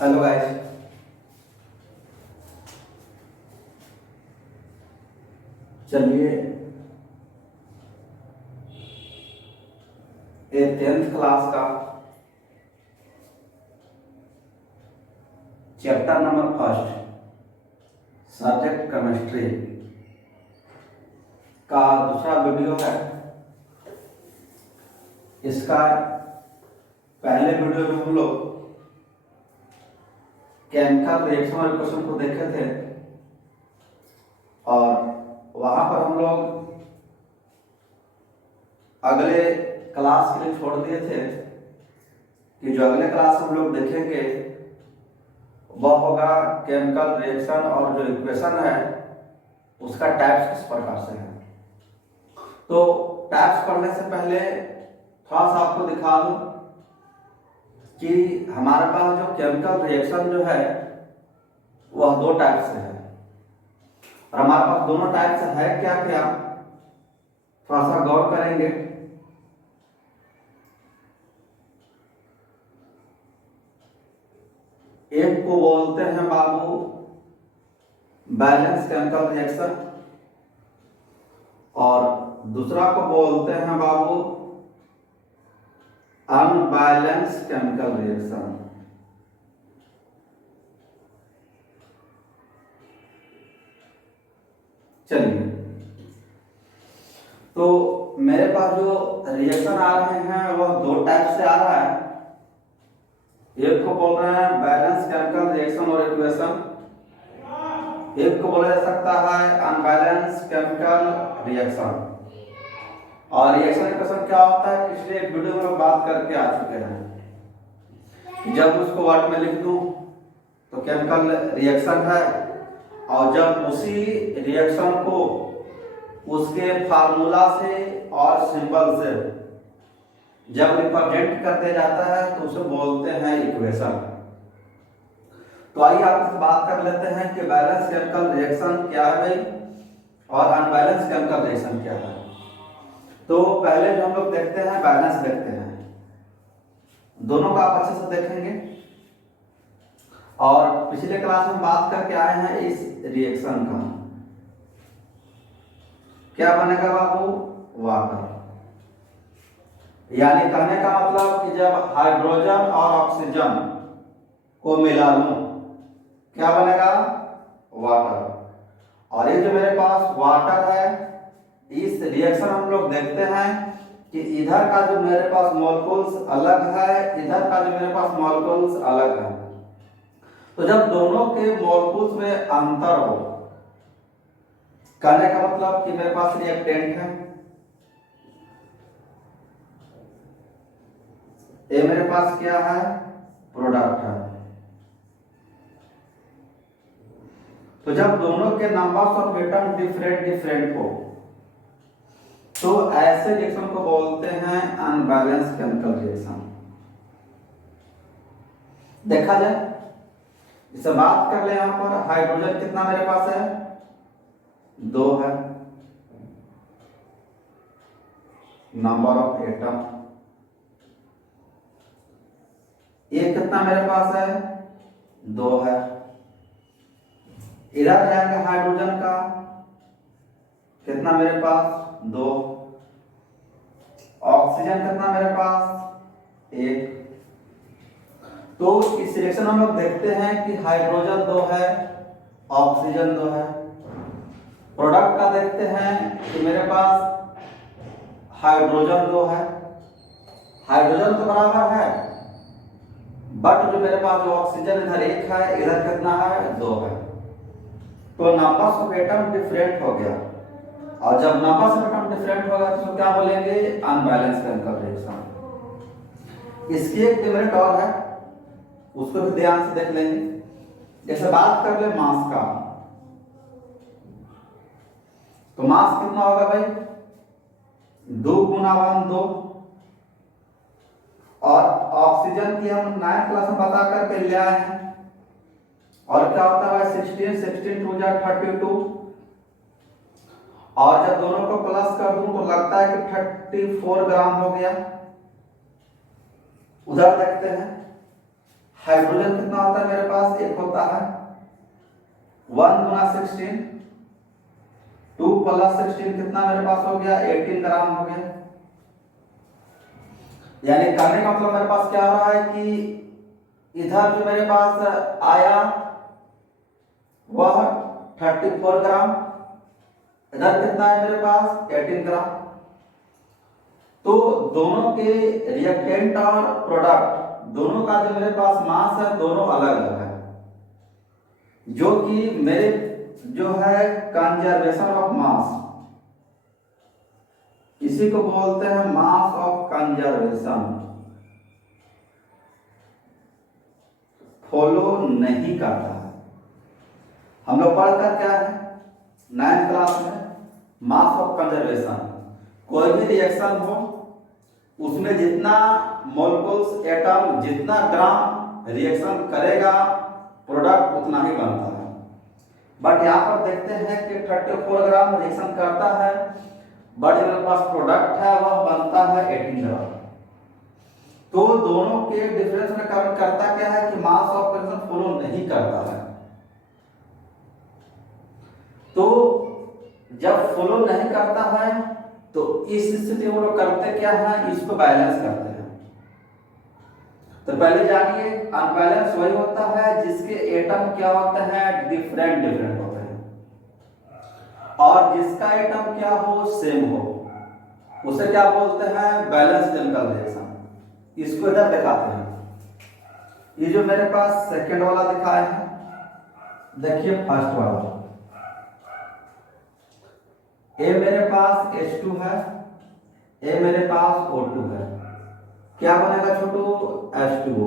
Hello guys. चलिए ये 10th class का chapter number first subject chemistry का दूसरा वीडियो है। इसका पहले वीडियो में हम लोग केमिकल रिएक्शन वाले क्वेश्चन को देखे थे और वहां पर हम लोग अगले क्लास के लिए छोड़ दिए थे कि जो अगले क्लास हम लोग देखेंगे वह होगा केमिकल रिएक्शन और जो इक्वेशन है उसका टाइप्स किस प्रकार से है। तो टाइप्स पढ़ने से पहले थोड़ा सा आपको दिखा दूं कि हमारे पास जो केमिकल रिएक्शन जो है वह दो टाइप से है और हमारे पास दोनों टाइप से है क्या क्या थोड़ा सा गौर करेंगे। एक को बोलते हैं बाबू बैलेंस केमिकल रिएक्शन और दूसरा को बोलते हैं बाबू अनबैलेंस केमिकल रिएक्शन। चलिए, तो मेरे पास जो रिएक्शन आ रहे हैं वह दो टाइप से आ रहा है। एक को बोल रहे हैं बैलेंस केमिकल रिएक्शन और इक्वेशन, एक को बोला जा सकता है अनबैलेंस केमिकल रिएक्शन। और रिएक्शन इक्वेशन क्या होता है पिछले एक वीडियो में बात करके आ चुके हैं। जब उसको वर्ड में लिख दूं तो केमिकल रिएक्शन है और जब उसी रिएक्शन को उसके फार्मूला से और सिंबल से जब रिप्रेजेंट कर दिया जाता है तो उसे बोलते हैं इक्वेशन। तो आइए आपसे बात कर लेते हैं कि बैलेंस केमिकल रिएक्शन क्या है भाई और अनबैलेंस केमिकल रिएक्शन क्या है। तो पहले जो हम लोग देखते हैं बैलेंस देखते हैं, दोनों का आप अच्छे से देखेंगे। और पिछले क्लास में बात करके आए हैं इस रिएक्शन का क्या बनेगा बाबू, वाटर। यानी कहने का मतलब कि जब हाइड्रोजन और ऑक्सीजन को मिला लूं क्या बनेगा, वाटर। और ये जो मेरे पास वाटर है, इस रिएक्शन हम लोग देखते हैं कि इधर का जो मेरे पास मॉलिक्यूल्स अलग है, इधर का जो मेरे पास मॉलिक्यूल्स अलग है। तो जब दोनों के मॉलिक्यूल्स में अंतर हो, कहने का मतलब कि मेरे पास रिएक्टेंट है, ये मेरे पास क्या है, प्रोडक्ट है। तो जब दोनों के नंबर्स ऑफ एटम डिफरेंट हो तो ऐसे रिएक्शन को बोलते हैं अनबैलेंस केमिकल रिएक्शन। देखा जाए, इसे बात कर ले, यहां पर हाइड्रोजन कितना मेरे पास है, 2 है नंबर ऑफ एटम। ये कितना मेरे पास है, 2 है। इधर जाएंगे हाइड्रोजन का कितना मेरे पास, 2। ऑक्सीजन कितना मेरे पास, 1। तो इस रिएक्शन हम लोग देखते हैं कि हाइड्रोजन 2 है, ऑक्सीजन 2 है। प्रोडक्ट का देखते हैं कि मेरे पास हाइड्रोजन 2 है, हाइड्रोजन तो बराबर है, बट जो मेरे पास जो ऑक्सीजन इधर 1 है, इधर कितना है, 2 है। तो नंबर्स ऑफ एटम डिफरेंट हो गया और जब नंबर्स ऑफ एटम डिफरेंट होगा तो क्या बोलेंगे, अनबैलेंस केमिकल रिएक्शन। इसकी एक डिमेरिट और है, उसको भी ध्यान से देख लेंगे। जैसे बात कर ले मास का, तो मास कितना होगा भाई, 2 गुना 1 2। और ऑक्सीजन की हम 9th क्लास में बता करके ले आए हैं। और क्या होता है 16 16 2 जा 32। और जब दोनों को प्लस कर दूं तो लगता है कि 34 ग्राम हो गया। उधर देखते हैं हाइड्रोजन कितना होता है मेरे पास, एक होता है 1 गुना 16, 2 प्लस 16 कितना मेरे पास हो गया, 18 ग्राम हो गया। यानी करने का मतलब मेरे पास क्या आ रहा है कि इधर जो मेरे पास आया वह 34 ग्राम, इधर कितना है मेरे पास 18 ग्राम। तो दोनों के रिएक्टेंट और प्रोडक्ट दोनों का जो मेरे पास मास है दोनों अलग अलग है, जो कि मेरे जो है कंजर्वेशन ऑफ मास, इसी को बोलते हैं मास ऑफ कंजर्वेशन, फॉलो नहीं करता है। हम लोग पढ़कर क्या है 9th क्लास में, मास ऑफ कंजर्वेशन, कोई भी रिएक्शन हो उसमें जितना मोलकुल्स एटम जितना ग्राम रिएक्शन करेगा प्रोडक्ट उतना ही बनता है। बट यहाँ पर देखते हैं कि 34 ग्राम रिएक्शन करता है, बट जो मेरे पास प्रोडक्ट है वह बनता है 18 ग्राम। तो दोनों के डिफरेंस में कारण करता क्या है कि मास ऑफ कंजर्वेशन फॉलो नहीं करता है। तो जब फॉलो नहीं करता है तो इस स्थिति में वो लोग करते क्या है, इसको बैलेंस करते हैं। तो पहले जानिए अनबैलेंस वही होता है जिसके एटम क्या होते हैं, डिफरेंट डिफरेंट होते हैं, और जिसका एटम क्या हो सेम हो, उसे क्या बोलते हैं, बैलेंस केमिकल रिएक्शन। इसको इधर दिखाते हैं। ये जो मेरे पास सेकंड वाला दिखाया है, देखिए फर्स्ट वाला, ए मेरे पास H2 है, ए मेरे पास O2 है, क्या बनेगा छोटू, H2O।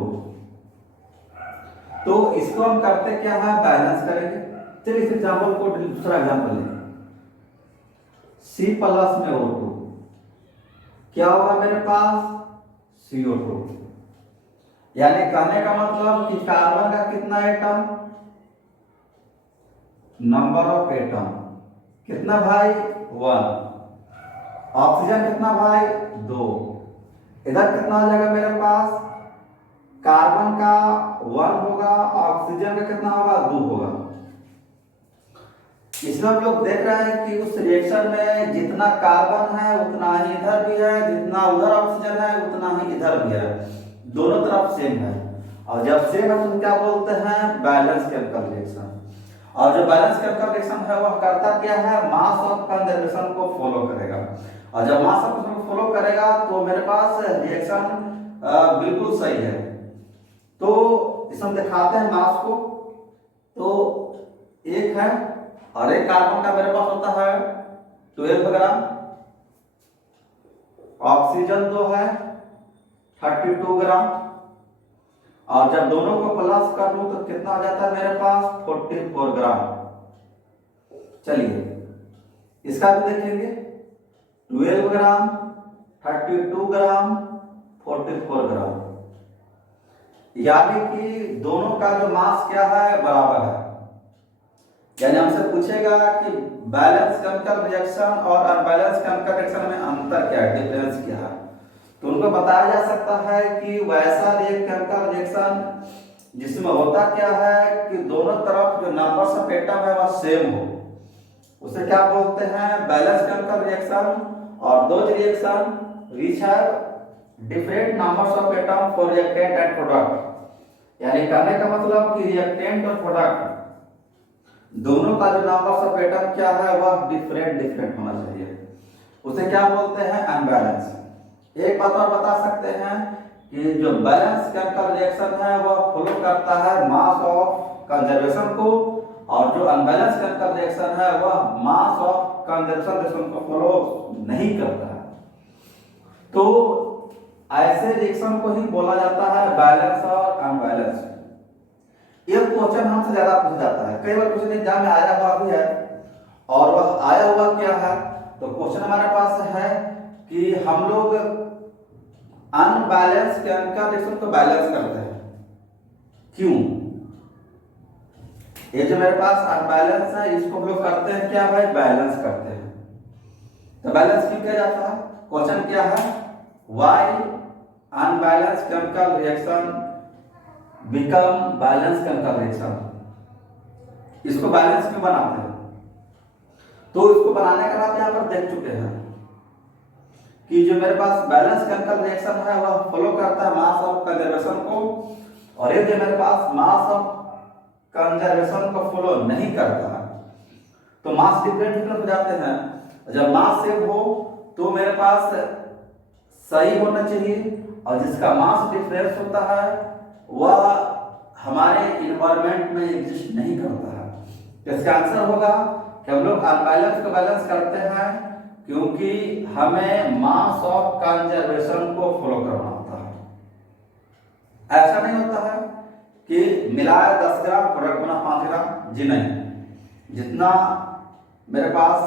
तो इसको हम करते क्या है, बैलेंस करेंगे। चलिए इस एग्जाम्पल को दूसरा एग्जाम्पल लेंगे, C प्लस में O2, क्या होगा मेरे पास CO2। यानी कहने का मतलब कि कार्बन का कितना एटम, नंबर ऑफ एटम कितना भाई 1, ऑक्सीजन कितना भाई 2, इधर कितना हो जाएगा मेरे पास, कार्बन का 1 होगा, ऑक्सीजन का कितना होगा 2 होगा। इसमें हम लोग देख रहे हैं कि उस रिएक्शन में जितना कार्बन है उतना ही इधर भी है, जितना उधर ऑक्सीजन है उतना ही इधर भी है, दोनों तरफ सेम है। और जब सेम है तो क्या बोलते हैं, बैलेंस केमिकल रिएक्शन। और जो बैलेंस केमिकल रिएक्शन है वह करता क्या है, मास ऑफ कंजर्वेशन को फॉलो करेगा। और जब मास ऑफ कंजर्वेशन को फॉलो करेगा तो मेरे पास रिएक्शन बिल्कुल सही है। तो इसमें दिखाते हैं मास को, तो एक है और एक कार्बन का मेरे पास होता है 12 ग्राम, ऑक्सीजन 2 है 32 ग्राम, और जब दोनों को प्लस कर लूं तो कितना आ जाता है मेरे पास 44 ग्राम। चलिए इसका भी देखेंगे, 12 ग्राम 32 ग्राम 44 ग्राम, यानी कि दोनों का जो मास क्या है बराबर है। यानी हमसे पूछेगा कि बैलेंस केमिकल रिएक्शन और अनबैलेंस केमिकल रिएक्शन में अंतर क्या है, डिफरेंस क्या है, तो उनको बताया जा सकता है कि वैसा केमिकल रिएक्शन जिसमें होता क्या है कि दोनों तरफ जो नंबर्स ऑफ एटम है वह सेम हो, उसे क्या बोलते हैं, बैलेंस केमिकल रिएक्शन। और दो reaction which have different numbers of atom for reactant and product, यानी कहने का मतलब कि रिएक्टेंट और प्रोडक्ट दोनों का जो नंबर्स ऑफ एटम क्या है वह डिफरेंट डिफरेंट होना चाहिए, उसे क्या बोलते हैं, अनबैलेंस। एक बात और बता सकते हैं कि जो बैलेंस केमिकल रिएक्शन है वह फॉलो करता है मास ऑफ कंजर्वेशन को, और जो अनबैलेंस केमिकल रिएक्शन है वह मास ऑफ कंजर्वेशन रिएक्शन को फॉलो नहीं करता है। तो ऐसे रिएक्शन को ही बोला जाता है बैलेंस और अनबैलेंस। एक क्वेश्चन हमसे ज्यादा पूछा जाता है, कई बार क्वेश्चन एग्जाम में आया हुआ भी है, और वह आया हुआ क्या है, तो क्वेश्चन हमारे पास है कि हम लोग अनबैलेंस केमिकल रिएक्शन को बैलेंस करते हैं, क्यों। ये जो मेरे पास अनबैलेंस है इसको हम लोग करते हैं क्या भाई, बैलेंस करते हैं। तो बैलेंस क्यों किया जाता है, क्वेश्चन क्या है, why unbalance chemical reaction become balance chemical reaction. इसको बैलेंस क्यों बनाते हैं? तो इसको बनाने का आप यहाँ पर देख चुके हैं कि जो मेरे पास बैलेंस केमिकल रिएक्शन है वह फॉलो करता है मास ऑफ कंजर्वेशन को, और ये जो मेरे पास मास ऑफ कंजर्वेशन को फॉलो नहीं करता है तो मास डिफरेंट हो जाते हैं। जब मास सेम हो तो मेरे पास सही होना चाहिए, और जिसका मास डिफरेंस होता है वह हमारे इन्वायरमेंट में एग्जिस्ट नहीं करता है। इसका आंसर होगा कि हम लोग अनबैलेंस को बैलेंस करते हैं क्योंकि हमें मास ऑफ कंजर्वेशन को फॉलो करना होता है। ऐसा नहीं होता है कि मिलाया 10 ग्राम प्रोडक्ट बना 5 ग्राम, जी नहीं। जितना मेरे पास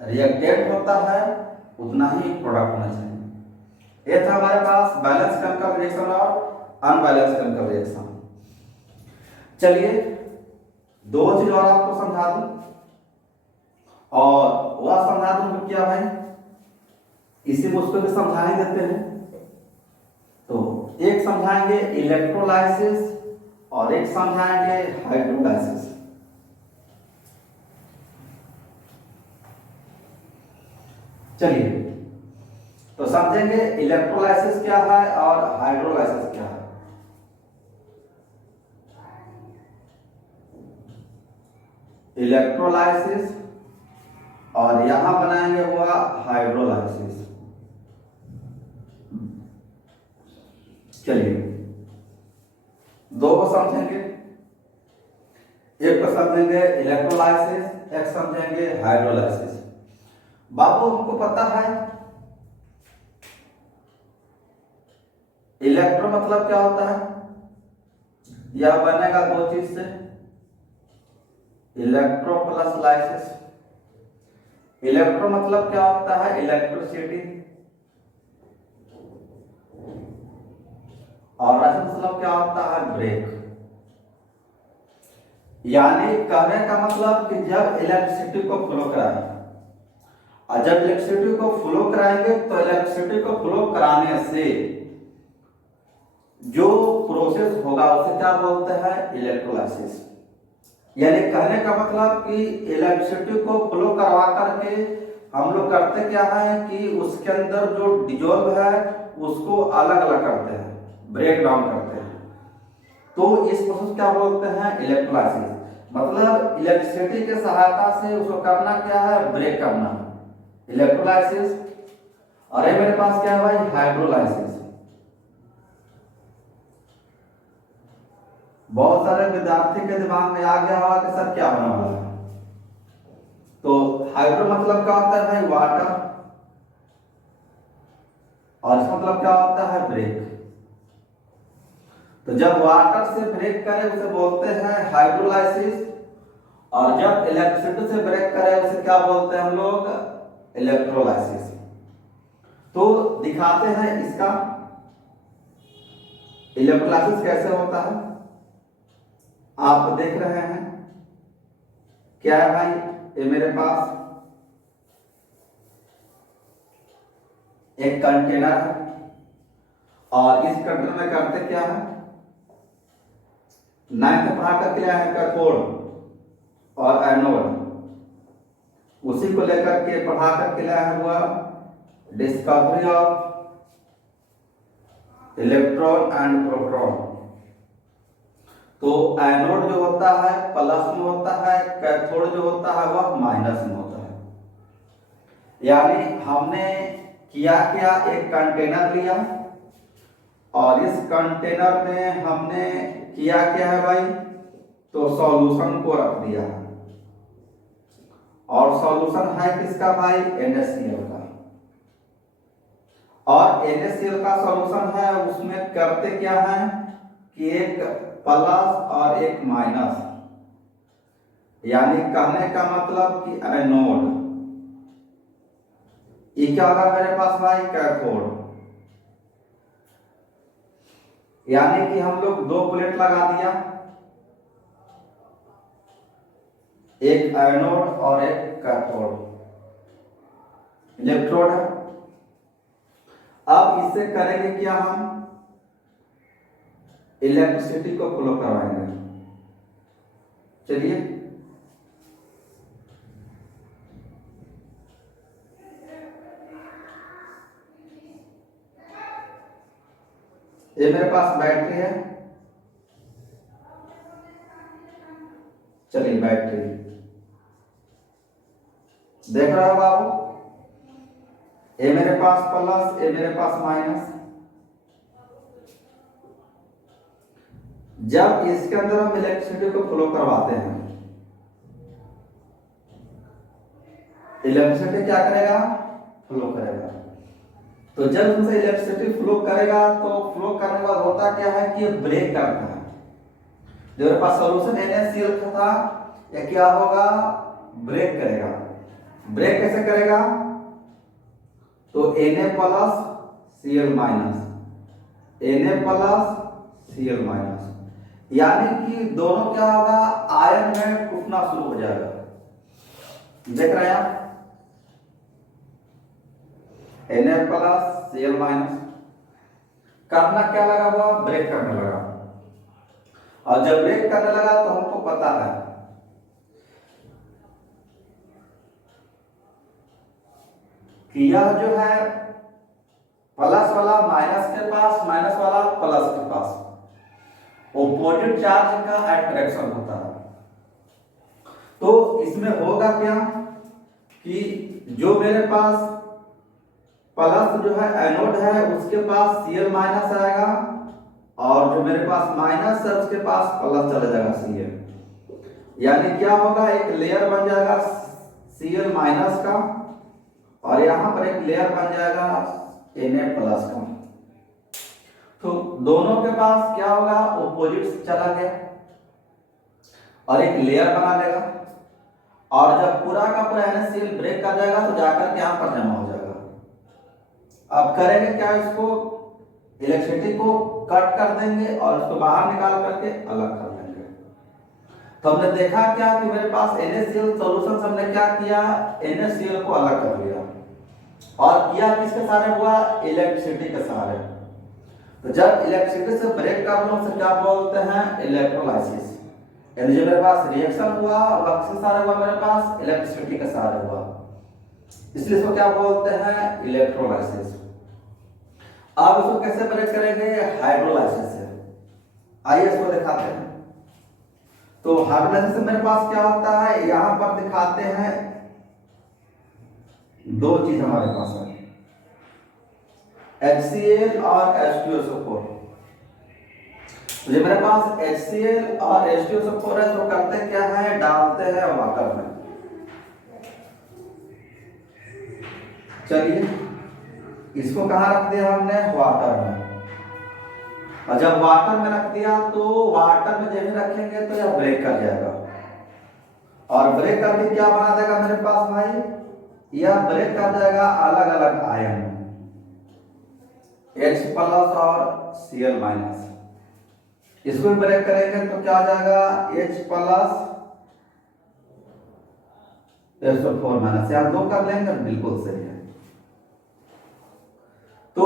रिएक्टेंट होता है उतना ही प्रोडक्ट होना चाहिए। ये था हमारे पास बैलेंस केमिकल रिएक्शन और अनबैलेंस केमिकल रिएक्शन। चलिए दो चीज और आपको समझा दूं, और वह समझा दूं क्या भाई, इसी में उसको भी समझा ही देते हैं। तो एक समझाएंगे इलेक्ट्रोलाइसिस और एक समझाएंगे हाइड्रोलाइसिस। चलिए तो समझेंगे इलेक्ट्रोलाइसिस क्या है और हाइड्रोलाइसिस क्या है। इलेक्ट्रोलाइसिस और यहां बनाएंगे हुआ हाइड्रोलाइसिस। चलिए दो को समझेंगे, एक को समझेंगे इलेक्ट्रोलाइसिस, एक समझेंगे हाइड्रोलाइसिस। बाबू हमको पता है इलेक्ट्रो मतलब क्या होता है, यह बनेगा दो चीज से, इलेक्ट्रो प्लस लाइसिस। इलेक्ट्रो मतलब क्या होता है, इलेक्ट्रिसिटी, और लाइसिस मतलब क्या होता है, ब्रेक। यानी कहने का मतलब कि जब इलेक्ट्रिसिटी को फ्लो कराएं, और जब इलेक्ट्रिसिटी को फ्लो कराएंगे तो इलेक्ट्रिसिटी को फ्लो कराने से जो प्रोसेस होगा उसे क्या बोलते हैं, इलेक्ट्रोलाइसिस। यानी कहने का मतलब कि इलेक्ट्रिसिटी को फ्लो करवा करके हम लोग करते क्या है कि उसके अंदर जो डिजोल्व है उसको अलग अलग करते हैं, ब्रेक डाउन करते हैं। तो इस प्रोसेस क्या बोलते हैं, इलेक्ट्रोलाइसिस। मतलब इलेक्ट्रिसिटी के सहायता से उसको करना क्या है, ब्रेक करना, इलेक्ट्रोलाइसिस। और ये मेरे पास क्या है भाई, हाइड्रोलाइसिस। बहुत सारे विद्यार्थी के दिमाग में आ गया होगा कि सर क्या होने वाला है। तो हाइड्रो मतलब क्या होता है भाई, वाटर, और इसका मतलब क्या होता है, ब्रेक। तो जब वाटर से ब्रेक करे उसे बोलते हैं हाइड्रोलाइसिस, और जब इलेक्ट्रिसिटी से ब्रेक करे उसे क्या बोलते हैं हम लोग, इलेक्ट्रोलाइसिस। तो दिखाते हैं इसका इलेक्ट्रोलाइसिस कैसे होता है। आप देख रहे हैं क्या है भाई, ये मेरे पास एक कंटेनर है, और इस कंटेनर में करते क्या है, 9th पढ़ा कर क्या है, कैथोड और एनोड, उसी को लेकर के पढ़ा कर क्या है हुआ, discovery of electron and proton. तो एनोड जो होता है प्लस में होता है, कैथोड जो होता है वह माइनस में होता है। यानी हमने किया क्या, एक कंटेनर लिया और इस कंटेनर में हमने किया क्या है भाई, तो सॉल्यूशन को रख दिया, और सॉल्यूशन है किसका भाई, NaCl का। और NaCl का सॉल्यूशन है, उसमें करते क्या है कि एक प्लस और एक माइनस, यानी कहने का मतलब कि एनोड, ये क्या होगा मेरे पास भाई, कैथोड। यानी कि हम लोग दो प्लेट लगा दिया, एक एनोड और एक कैथोड, इलेक्ट्रोड है। अब इससे करेंगे क्या हम, इलेक्ट्रिसिटी को फ्लो करवाएंगे। चलिए ये मेरे पास बैटरी है, चलिए बैटरी देख रहे हो बाबू, ये मेरे पास प्लस, ये मेरे पास माइनस। जब इसके अंदर हम इलेक्ट्रिसिटी को फ्लो करवाते हैं, इलेक्ट्रिसिटी क्या करेगा, फ्लो करेगा। तो जब उनसे इलेक्ट्रिसिटी फ्लो करेगा तो फ्लो करने के बाद होता क्या है कि ये ब्रेक करता है। जो मेरे पास सॉल्यूशन NaCl था, ये क्या होगा, ब्रेक करेगा। ब्रेक कैसे करेगा, तो Na plus Cl minus, Na plus Cl minus, यानी कि दोनों क्या होगा, आयन में टूटना शुरू हो जाएगा। देख रहे हैं आप, Na प्लस Cl माइनस करना क्या लगा हुआ, ब्रेक करने लगा। और जब ब्रेक करने लगा तो हमको पता है कि यह जो है प्लस वाला माइनस के पास, माइनस वाला प्लस के पास ऑपोजिट चार्ज का अट्रैक्शन होता है। तो इसमें होगा क्या कि जो मेरे पास प्लस जो है एनोड है उसके पास Cl माइनस आएगा, और जो मेरे पास माइनस है उसके पास प्लस चला जाएगा Cl। यानी क्या होगा, एक लेयर बन जाएगा Cl माइनस का, और यहां पर एक लेयर बन जाएगा Na प्लस का। तो दोनों के पास क्या होगा, ऑपोजिट चला गया और एक लेयर बना लेगा। और जब पूरा का पूरा NaCl ब्रेक कर जाएगा तो जाकर के यहां पर जमा हो जाएगा। अब करेंगे क्या, इसको इलेक्ट्रिसिटी को कट कर देंगे और उसको बाहर निकाल करके अलग कर देंगे। तो हमने देखा क्या कि मेरे पास NaCl सॉल्यूशन, हमने क्या किया, NaCl को अलग कर लिया और किया किसके सहारे हुआ, इलेक्ट्रिसिटी के सहारे। तो जब इलेक्ट्रिसिटी से ब्रेक कर लो उसे क्या बोलते हैं, इलेक्ट्रोलाइसिस। यानी जो मेरे पास रिएक्शन हुआ वह किसके सहारे हुआ, मेरे पास इलेक्ट्रिसिटी के सहारे हुआ, इसलिए इसको क्या बोलते हैं, इलेक्ट्रोलाइसिस। अब इसको कैसे ब्रेक करेंगे, हाइड्रोलाइसिस से। आइए इसको दिखाते हैं। तो हाइड्रोलाइसिस से मेरे पास क्या होता है, यहां पर दिखाते हैं दो चीज हमारे पास है, HCl और H2SO4। तो जो मेरे पास HCl और H2SO4 है तो करते क्या है, डालते हैं वाटर में। चलिए इसको कहां रख दिया हमने, वाटर में। और जब वाटर में रख दिया तो वाटर में जब रखेंगे तो यह ब्रेक कर जाएगा, और ब्रेक करके क्या बना देगा मेरे पास भाई, यह ब्रेक कर जाएगा अलग अलग आयन, H प्लस और Cl माइनस। इसको भी ब्रेक करेंगे तो क्या आ जाएगा, H प्लस SO4 माइनस, यहां दो कर लेंगे, बिल्कुल सही है। तो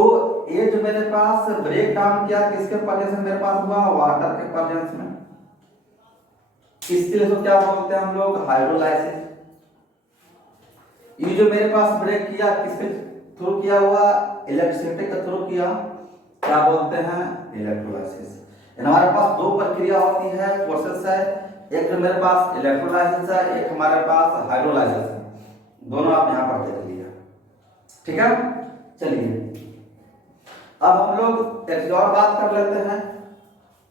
ये जो मेरे पास ब्रेक डाउन किया किसके प्रेजेंस में मेरे पास हुआ, वाटर के प्रेजेंस में। इसलिए तो क्या बोलते हैं हम लोग, हाइड्रोलाइसिस। ये जो मेरे पास ब्रेक किया किसके थ्रू किया हुआ, इलेक्ट्रिसिटी के थ्रू किया, क्या बोलते हैं, इलेक्ट्रोलाइसिस। हमारे पास दो प्रक्रिया होती है, प्रोसेस है, एक जो मेरे पास इलेक्ट्रोलाइसिस है, एक हमारे पास हाइड्रोलाइसिस है। दोनों आप यहां पर देख लिया, ठीक है। चलिए अब हम लोग एक और बात कर लेते हैं,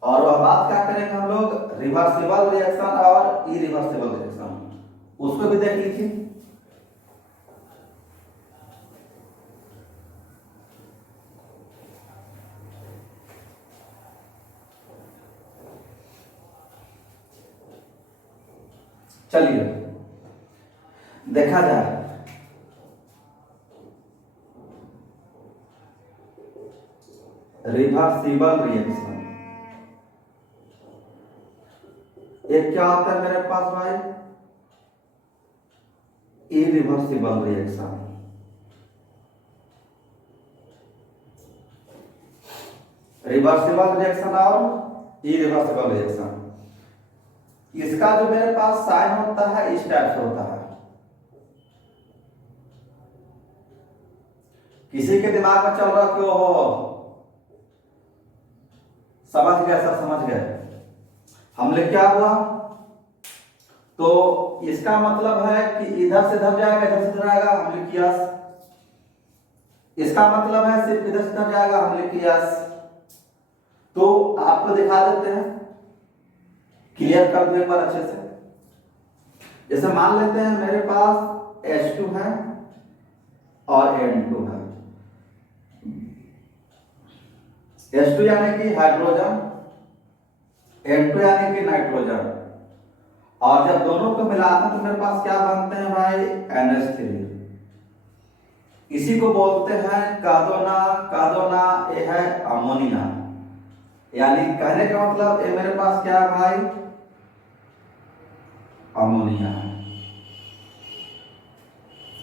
और वह बात क्या करेंगे हम लोग, रिवर्सिबल रिएक्शन और इरिवर्सिबल रिएक्शन, उसको भी देख लीजिए। चलिए देखा जाए, रिवर्सिबल रिएक्शन एक क्या होता है मेरे पास भाई, इरिवर्सिबल रिएक्शन। रिवर्सिबल रिएक्शन और इरिवर्सिबल रिएक्शन। इसका जो मेरे पास साइन होता है इस टाइप से होता है। किसी के दिमाग में चल रहा कि ओहो समझ गए सर, समझ गए, हमने क्या हुआ, तो इसका मतलब है कि इधर से इधर जाएगा, इधर से इधर आएगा, हमने किया। इसका मतलब है सिर्फ इधर से इधर जाएगा, हमने किया। तो आपको दिखा देते हैं क्लियर कर देने पर अच्छे से। जैसे मान लेते हैं मेरे पास H2 है और N2 है। H2 यानी कि हाइड्रोजन, N2 यानी कि नाइट्रोजन, और जब दोनों को मिलाते हैं तो मेरे पास क्या बनते हैं भाई, NH3। इसी को बोलते हैं कादोना। कादोना ये है अमोनिया, यानी कहने का मतलब ये मेरे पास क्या है भाई, अमोनिया है।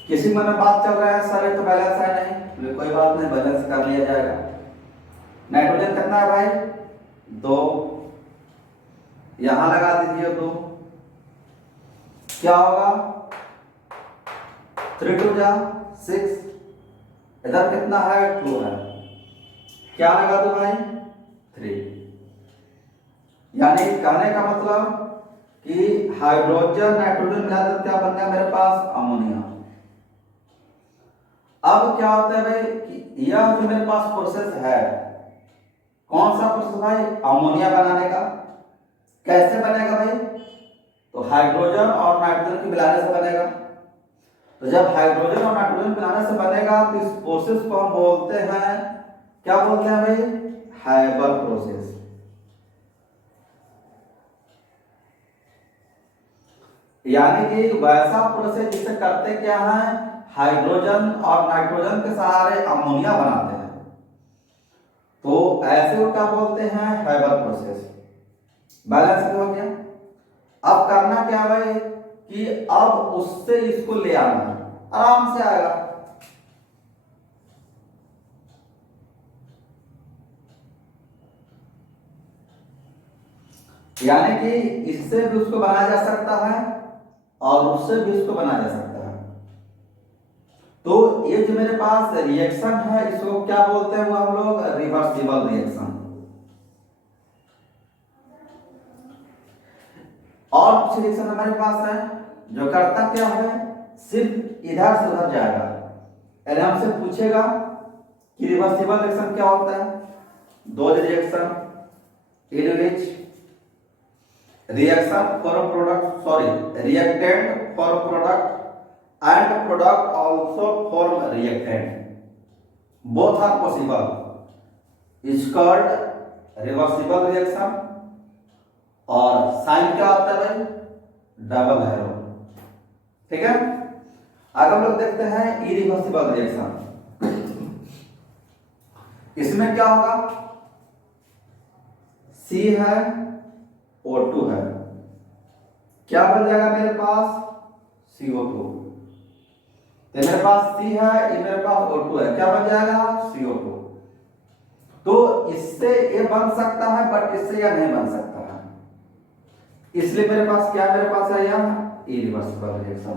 किसी मन में बात चल रहा है सर ये तो बैलेंस है नहीं, कोई बात नहीं, बैलेंस कर लिया जाएगा। नाइट्रोजन कितना है भाई, 2, यहां लगा दीजिए 2, क्या होगा 3 2 जा 6, इधर कितना है 2 है, क्या लगा दो भाई 3। यानी कहने का मतलब कि हाइड्रोजन नाइट्रोजन मिलाकर क्या बन गया मेरे पास, अमोनिया। अब क्या होता है भाई कि यह जो मेरे पास प्रोसेस है, कौन सा प्रोसेस भाई, अमोनिया बनाने का। कैसे बनेगा भाई, तो हाइड्रोजन और नाइट्रोजन के मिलाने से बनेगा। तो जब हाइड्रोजन और नाइट्रोजन मिलाने से बनेगा तो इस प्रोसेस को हम बोलते हैं, क्या बोलते हैं भाई, हैबर प्रोसेस। यानी कि वैसा प्रोसेस जिसे करते क्या है, हाइड्रोजन और नाइट्रोजन के सहारे अमोनिया बनाते हैं, तो ऐसे को क्या बोलते हैं, हैबर प्रोसेस। बैलेंस हो गया। अब करना क्या भाई कि अब उससे इसको ले आना, आराम से आएगा। यानी कि इससे भी उसको बनाया जा सकता है और उससे भी इसको बनाया जा सकता है। तो ये जो मेरे पास रिएक्शन है इसको क्या बोलते हैं, वो हम लोग रिवर्सिबल रिएक्शन। और कुछ रिएक्शन हमारे पास है जो करता क्या है, सिर्फ इधर से उधर जाएगा। यानी हमसे पूछेगा कि रिवर्सिबल रिएक्शन क्या होता है, दो reaction in which reaction for a product, sorry, reactant for a product and product also form reactant, both are possible, is called reversible reaction। और साइन क्या होता है भाई, डबल एरो। ठीक है, आगे हम लोग देखते हैं इरिवर्सिबल रिएक्शन। इसमें क्या होगा, C है O2 है, क्या बन जाएगा मेरे पास CO2। तो मेरे पास C है, ये मेरे पास O2 है, क्या बन जाएगा CO2। तो इससे ये बन सकता है बट इससे यह नहीं बन सकता है, इसलिए मेरे पास क्या, मेरे पास है यह इरिवर्सिबल रिएक्शन।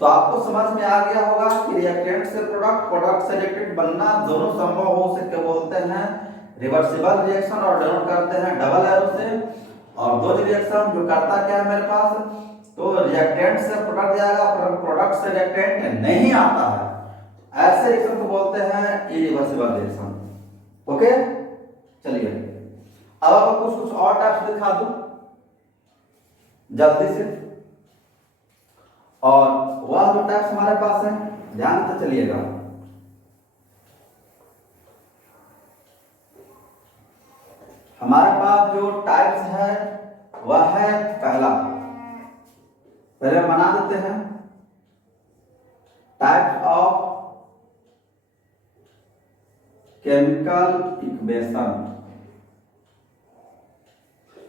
तो आपको समझ में आ गया होगा कि रिएक्टेंट से प्रोडक्ट, प्रोडक्ट से रिएक्टेंट बनना दोनों संभव हो सके, बोलते हैं रिवर्सिबल रिएक्शन, और डिनोट करते हैं डबल एरो से। और दो रिएक्शन जो करता क्या है मेरे पास, तो रिएक्टेंट से प्रोडक्ट जाएगा, प्रोडक्ट से रिएक्टेंट नहीं आता है, ऐसे रिएक्शन को बोलते हैं इरिवर्सिबल रिएक्शन। ओके, चलिए अब आपको कुछ और टाइप्स दिखा दूं जल्दी से। और वह जो टाइप्स हमारे पास है ध्यान से चलिएगा। हमारे पास जो टाइप्स है वह है पहला, पहले बना देते हैं टाइप्स ऑफ केमिकल इक्वेशन।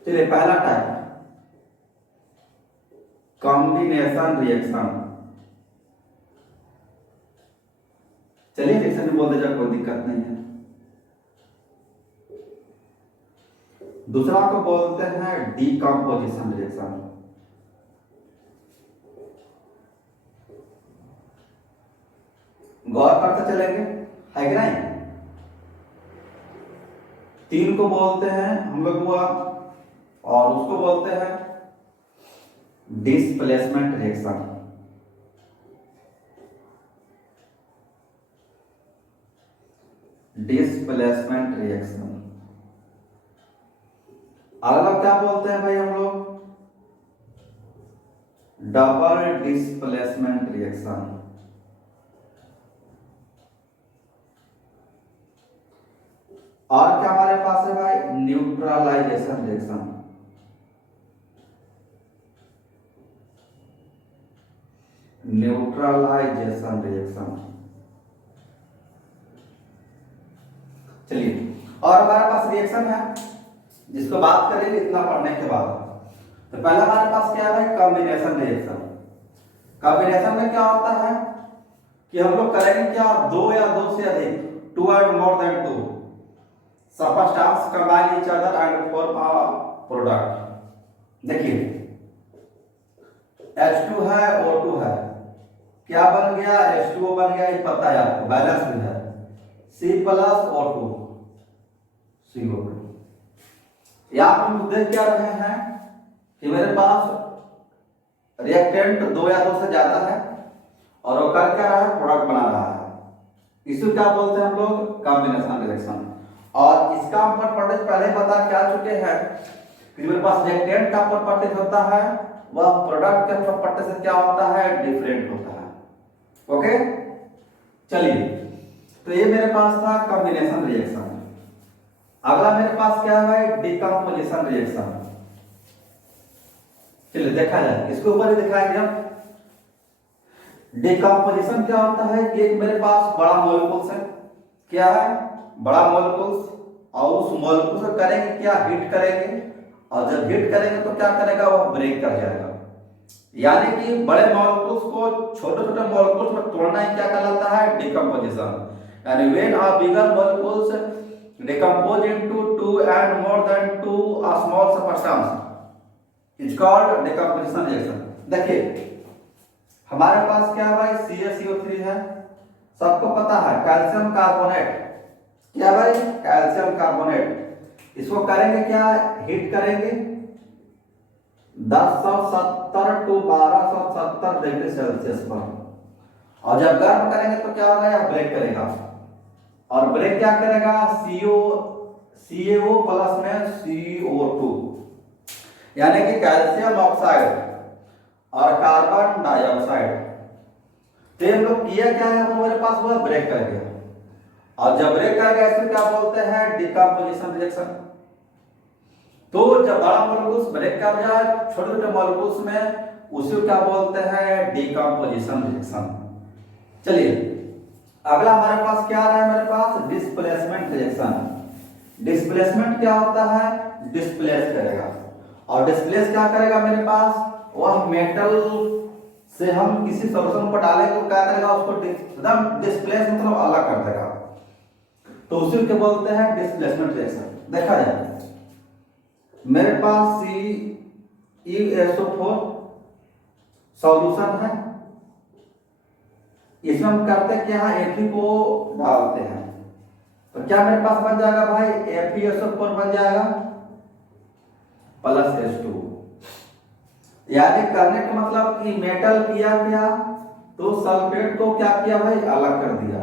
चलिए पहला टाइप कॉम्बिनेशन रिएक्शन। चलिए रिएक्शन बोल दे, कोई दिक्कत नहीं है। दूसरा को बोलते हैं डीकम्पोजिशन रिएक्शन। गौर करते चलेंगे, है कि नहीं। तीन को बोलते हैं हम लोग हुआ, और उसको बोलते हैं डिस्प्लेसमेंट रिएक्शन। Displacement reaction. अगला क्या बोलते हैं भाई हम लोग, डबल डिस्प्लेसमेंट रिएक्शन। और क्या हमारे पास है भाई, न्यूट्रलाइजेशन रिएक्शन। Neutralisation reaction. चलिए, और हमारे पास रिएक्शन है जिसको बात करेंगे इतना पढ़ने के बाद। तो पहला हमारे पास क्या है, कॉम्बिनेशन रिएक्शन। कॉम्बिनेशन में क्या होता है कि हम लोग करेंगे क्या, दो या दो से अधिक, two and more than two substance combine each other and form a product. देखिए H2 है, O2 है, क्या बन गया, H2O बन गया, ये पता है आपको, बैलेंस भी है, C प्लस O2 CO2। यहां पर हम देख क्या रहे हैं कि मेरे पास रिएक्टेंट दो या दो से ज्यादा है और वो कर क्या रहा है, प्रोडक्ट बना रहा है। इसे क्या बोलते हैं हम लोग, कॉम्बिनेशन रिएक्शन। और इसका हम पहले बता क्या चुके हैं कि मेरे पास रिएक्टेंट का प्रॉपर्टी होता है वह प्रोडक्ट के प्रॉपर्टी से क्या होता है, डिफरेंट होता है। ओके, चलिए, तो ये मेरे पास था कॉम्बिनेशन रिएक्शन। अगला मेरे पास क्या है, डिकम्पोजिशन रिएक्शन। चलिए देखा जाए, इसके ऊपर ही दिखाएंगे हम। डिकम्पोजिशन क्या होता है कि एक मेरे पास बड़ा मॉलिक्यूल्स है, क्या है, बड़ा मॉलिक्यूल्स, और उस मॉलिक्यूल से करेंगे क्या, हीट करेंगे, और जब हीट करेंगे तो क्या करेगा, वह ब्रेक कर जाएगा। यानी कि बड़े मॉलिक्यूल्स को छोटे छोटे मॉलिक्यूल्स में तोड़ना ही क्या कहलाता है, डिकम्पोजिशन। यानी when a bigger molecules decompose into two and more than two a small substance is called decomposition reaction। देखिए हमारे पास क्या है भाई, CaCO3 है, सबको पता है, कैल्शियम कार्बोनेट, क्या भाई, कैल्शियम कार्बोनेट। इसको करेंगे क्या, हीट करेंगे 1070 टू 1270 डिग्री सेल्सियस पर, और जब गर्म करेंगे तो क्या होगा, यह ब्रेक करेगा। और ब्रेक क्या करेगा, CaO प्लस में CO2, यानी कि कैल्शियम ऑक्साइड और कार्बन डाइऑक्साइड। तो हम लोग किया क्या है, हमारे पास वह ब्रेक कर गया, और जब ब्रेक कर गया इसको क्या बोलते हैं, डिकम्पोजिशन रिएक्शन। तो जब बड़ा मॉलिक्यूल्स ब्रेक कर जाए छोटे छोटे मॉलिक्यूल्स में, उसे क्या बोलते हैं, डिकम्पोजिशन रिएक्शन। चलिए अगला हमारे पास क्या आ रहा है, मेरे पास डिस्प्लेसमेंट रिएक्शन। डिस्प्लेसमेंट क्या होता है, डिस्प्लेस करेगा, और डिस्प्लेस क्या करेगा, मेरे पास वह मेटल से हम किसी सॉल्यूशन को डालेंगे तो क्या करेगा, उसको एकदम डिस्प्लेस मतलब अलग कर देगा। तो उसी को बोलते हैं डिस्प्लेसमेंट रिएक्शन। देखा जाए मेरे पास CeSO4 सॉल्यूशन है, इसमें हम करते क्या है, Fe को डालते हैं, तो क्या मेरे पास बन जाएगा भाई, FeSO4 बन जाएगा प्लस H2। यानी करने का मतलब कि मेटल किया क्या, तो सल्फेट को क्या किया भाई, अलग कर दिया,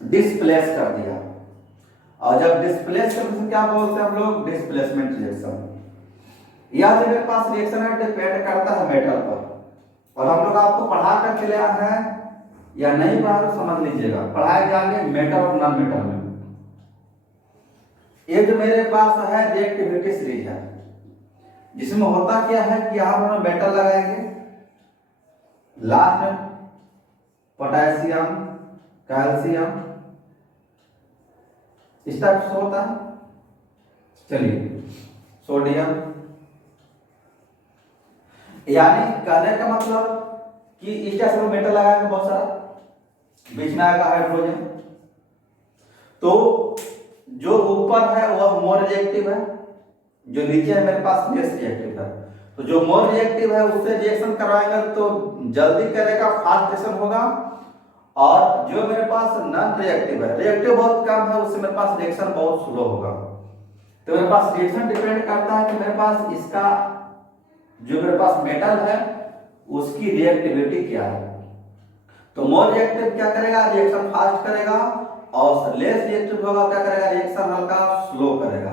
डिस्प्लेस कर दिया। और जब डिस्प्लेस करने से क्या बोलते हैं हम लोग, डिस्प्लेसमेंट रिएक्शन। यह मेरे पास रिएक्शन है, डिपेंड करता है मेटल पर, और हम लोग आपको पढ़ा कर चले आए हैं या नहीं पढ़ा तो समझ लीजिएगा, पढ़ाए जाएंगे मेटल और नॉन मेटल में। ये जो मेरे पास है रिएक्टिविटी सीरीज है, जिसमें होता क्या है कि यहां हम मेटल लगाएंगे, लास्ट में पोटेशियम, कैल्शियम, इस टाइप से होता है। चलिए सोडियम, यानी कहने का मतलब कि इस टाइप से मेटल लगाएंगे बहुत सारा, बीच में आएगा हाइड्रोजन। तो जो ऊपर है वह मोर रिएक्टिव है, जो नीचे है मेरे पास लेस रिएक्टिव है। तो जो मोर रिएक्टिव है उससे रिएक्शन करवाएंगे तो जल्दी करेगा, फास्ट रिएक्शन होगा। और जो मेरे पास नॉन रिएक्टिव है, रिएक्टिव बहुत कम है, उससे मेरे पास रिएक्शन बहुत स्लो होगा। तो मेरे पास रिएक्शन डिपेंड करता है कि मेरे पास इसका जो मेरे पास मेटल है उसकी रिएक्टिविटी क्या है। तो मोर रिएक्टिव क्या करेगा, रिएक्शन फास्ट करेगा, और लेस रिएक्टिव होगा क्या करेगा, रिएक्शन हल्का स्लो करेगा।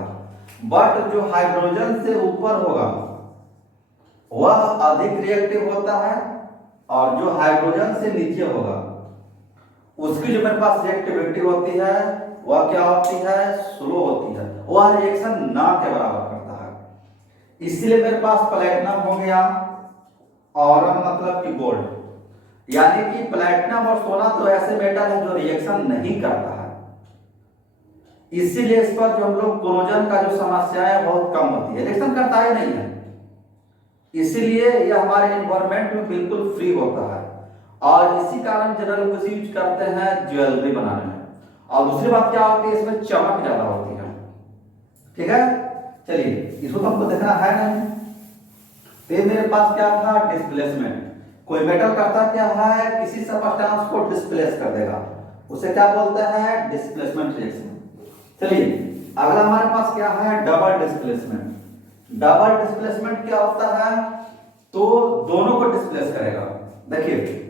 बट जो हाइड्रोजन से ऊपर होगा वह अधिक रिएक्टिव होता है, और जो हाइड्रोजन से नीचे होगा उसकी जो मेरे पास रिएक्टिविटी होती है वह क्या होती है, स्लो होती है, वह रिएक्शन ना के बराबर करता है। इसलिए मेरे पास प्लैटिनम हो गया, और मतलब कि गोल्ड, यानी कि प्लैटिनम और सोना तो ऐसे मेटल है जो रिएक्शन नहीं करता है। इसीलिए इस पर जो हम लोग कोरोजन का जो समस्या है बहुत कम होती है, रिएक्शन करता ही नहीं है। इसीलिए यह हमारे एनवायरमेंट में बिल्कुल फ्री होता है, और इसी कारण जनरल लोग यूज करते हैं ज्वेलरी बनाने में। और दूसरी बात क्या होती है, इसमें चमक ज्यादा होती है। ठीक है, चलिए इसको तो हमको देखना है नहीं। तो मेरे पास क्या था, डिस्प्लेसमेंट। कोई मेटल करता क्या है, किसी सबस्टेंस को डिस्प्लेस कर देगा, उसे क्या बोलते हैं, डिस्प्लेसमेंट रिएक्शन। चलिए अगला हमारे पास क्या है, डबल डिस्प्लेसमेंट। डबल डिस्प्लेसमेंट क्या होता है, तो दोनों को डिस्प्लेस करेगा। देखिए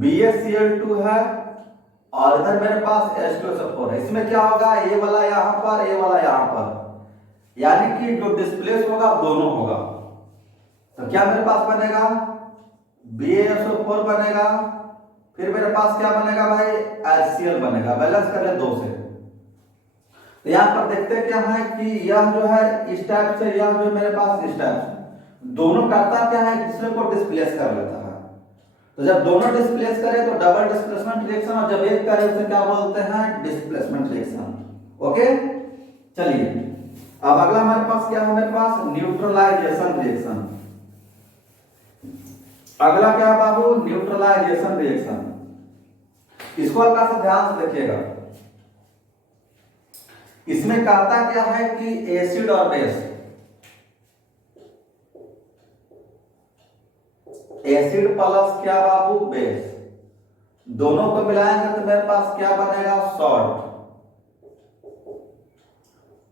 BaCl2 है और इधर मेरे पास H2SO4 है। इसमें क्या होगा, ये वाला यहां पर, ये वाला यहां पर, यानी कि जो डिस्प्लेस होगा दोनों होगा। तो क्या मेरे पास बनेगा, BaSO4 बनेगा, फिर मेरे पास क्या बनेगा भाई, HCl बनेगा। बैलेंस कर ले 2 से। तो यहां पर देखते क्या है कि यह जो है इस टाइप से, यह जो मेरे पास इस टाइप से, दोनों करता क्या है, दूसरे को डिस्प्लेस कर लेता है। तो जब दोनों डिस्प्लेस करे तो डबल डिस्प्लेसमेंट रिएक्शन, और जब एक करे उसे क्या बोलते हैं, डिस्प्लेसमेंट रिएक्शन। ओके, चलिए अब अगला हमारे पास क्या है, मेरे पास न्यूट्रलाइजेशन रिएक्शन। अगला क्या है बाबू, न्यूट्रलाइजेशन रिएक्शन। इसको हल्का सा ध्यान से देखिएगा। इसमें कहता क्या है कि एसिड और बेस, एसिड प्लस क्या बाबू, बेस, दोनों को मिलाएंगे तो मेरे पास क्या बनेगा, सॉल्ट,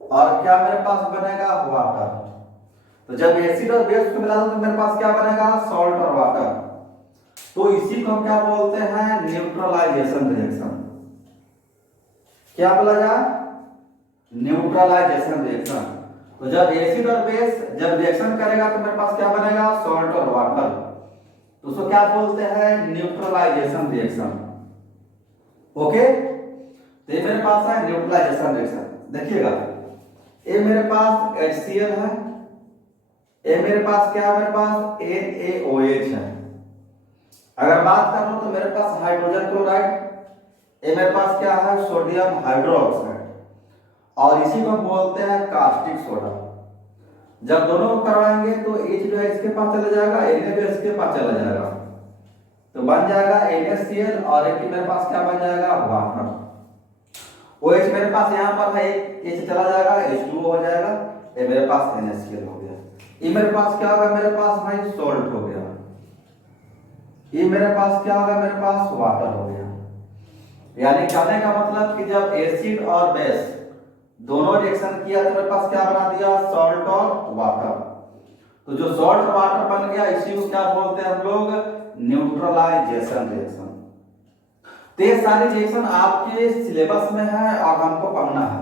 और क्या मेरे पास बनेगा, वाटर। तो जब एसिड और बेस को मिला दो तो मेरे पास क्या बनेगा, सॉल्ट और वाटर। तो इसी को हम क्या बोलते हैं, न्यूट्रलाइजेशन रिएक्शन। क्या बोला जाए, न्यूट्रलाइजेशन रिएक्शन। तो जब एसिड और बेस जब रिएक्शन करेगा तो मेरे पास क्या बनेगा, सॉल्ट और वाटर। तो उसको क्या बोलते हैं, न्यूट्रलाइजेशन रिएक्शन। ओके, तो ये मेरे पास है न्यूट्रलाइजेशन रिएक्शन। देखिएगा ये मेरे पास HCl है, ये मेरे पास क्या है, मेरे पास NaOH है। अगर बात करूं तो मेरे पास हाइड्रोजन क्लोराइड, ये मेरे पास क्या है, सोडियम हाइड्रोक्साइड, और इसी को हम बोलते हैं कास्टिक सोडा। जब दोनों को करवाएंगे तो H जो है इसके पास चला जाएगा, Na जो इसके पास चला जाएगा, तो बन जाएगा NaCl, और एक मेरे पास क्या बन जाएगा, वाटर। OH मेरे पास यहाँ पर है, H चला जाएगा, H2O हो जाएगा, ये मेरे पास NaCl हो गया। ये मेरे पास क्या होगा, मेरे पास भाई सॉल्ट हो गया। ये मेरे पास क्या होगा, मेरे पास वाटर हो गया। यानी कहने का मतलब कि जब एसिड और बेस दोनों रिएक्शन किया तो मेरे पास क्या बना दिया, सॉल्ट और वाटर। तो जो सॉल्ट और वाटर बन गया इसी को क्या बोलते हैं हम लोग, न्यूट्रलाइजेशन रिएक्शन। तो ये सारी रिएक्शन आपके सिलेबस में है और हमको पढ़ना है,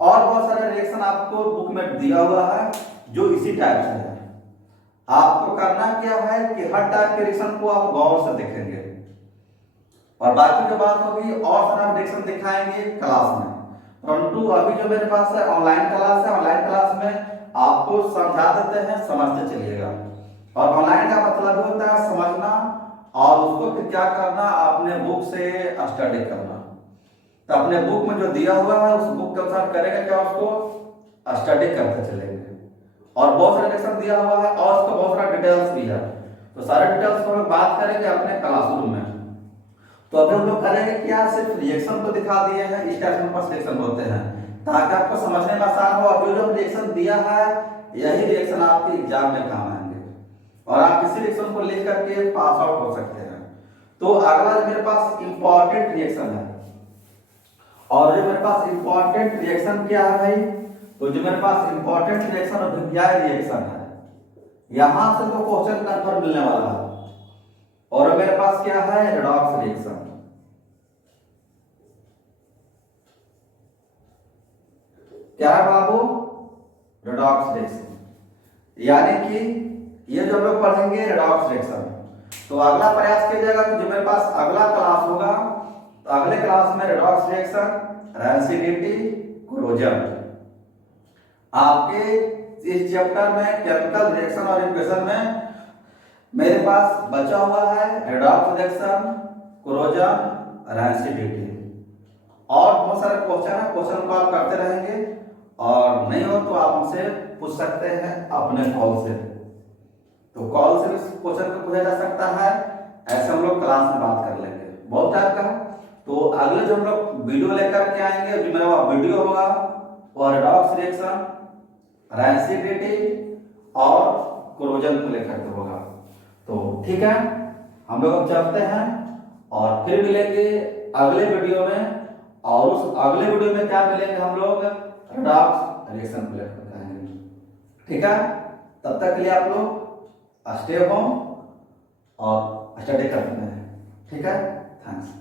और बहुत सारे रिएक्शन आपको बुक में दिया हुआ है जो इसी टाइप से है। आपको करना क्या है कि हर टाइप के रिएक्शन को आप गौर से देखेंगे, और बाकी जो बात होगी और सारा रिएक्शन दिखाएंगे क्लास में। परंतु अभी जो मेरे पास है ऑनलाइन क्लास है, ऑनलाइन क्लास में आपको समझा देते हैं, समझते चलिएगा। और ऑनलाइन का मतलब होता है समझना, और उसको फिर क्या करना, अपने बुक से स्टडी करना। तो अपने बुक में जो दिया हुआ है उस बुक के अनुसार करेंगे क्या, उसको स्टडी करते चलेंगे। और बहुत सारे लेक्चर दिया हुआ है और उसका बहुत सारा डिटेल्स भी है, तो सारे डिटेल्स को हम बात करेंगे अपने क्लासरूम में। तो अभी हम लोग करेंगे क्या, सिर्फ रिएक्शन को दिखा दिए हैं, इस टाइप में रिएक्शन होते हैं ताकि आपको समझने में आसान हो। अभी जो रिएक्शन दिया है यही रिएक्शन आपके एग्जाम में काम आएंगे और आप इसी रिएक्शन को लिख करके पास आउट हो सकते हैं। तो अगला मेरे पास इंपॉर्टेंट रिएक्शन है, और जो मेरे पास इंपॉर्टेंट रिएक्शन क्या है भाई, तो जो मेरे पास इंपॉर्टेंट रिएक्शन अभिक्रिया रिएक्शन है, यहां से तो क्वेश्चन कंफर्म मिलने वाला है। और मेरे पास क्या है, रेडॉक्स रिएक्शन। क्या है बाबू, रेडॉक्स रिएक्शन, यानी कि ये जो हम लोग पढ़ेंगे रेडॉक्स रिएक्शन। तो अगला प्रयास कीजिएगा कि जो मेरे पास अगला क्लास होगा तो अगले क्लास में रेडॉक्स रिएक्शन, रेंसिडिटी, कोरोजन, आपके इस चैप्टर में केमिकल रिएक्शन और इक्वेशन में मेरे पास बचा हुआ है रेडॉक्स रिएक्शन, कोरोजन, रेंसिडिटी, और बहुत सारे क्वेश्चन है, क्वेश्चन को आप करते रहेंगे और नहीं हो तो आप हमसे पूछ सकते हैं अपने कॉल से। तो कॉल से भी क्वेश्चन को पूछा जा सकता है, ऐसे हम लोग क्लास में बात कर लेंगे बहुत टाइप का। तो अगले जो हम लोग वीडियो लेकर के आएंगे, जो मेरा वीडियो होगा वो रेडॉक्स रिएक्शन, रेंसिडिटी और कोरोजन को लेकर के होगा। तो ठीक है, हम लोग अब चलते हैं और फिर मिलेंगे अगले वीडियो में, और उस अगले वीडियो में क्या मिलेंगे हम लोग, रेडॉक्स रिएक्शन को लेकर आएंगे। ठीक है, तब तक के लिए आप लोग स्टे होम और स्टडी करते हैं। ठीक है, थैंक्स।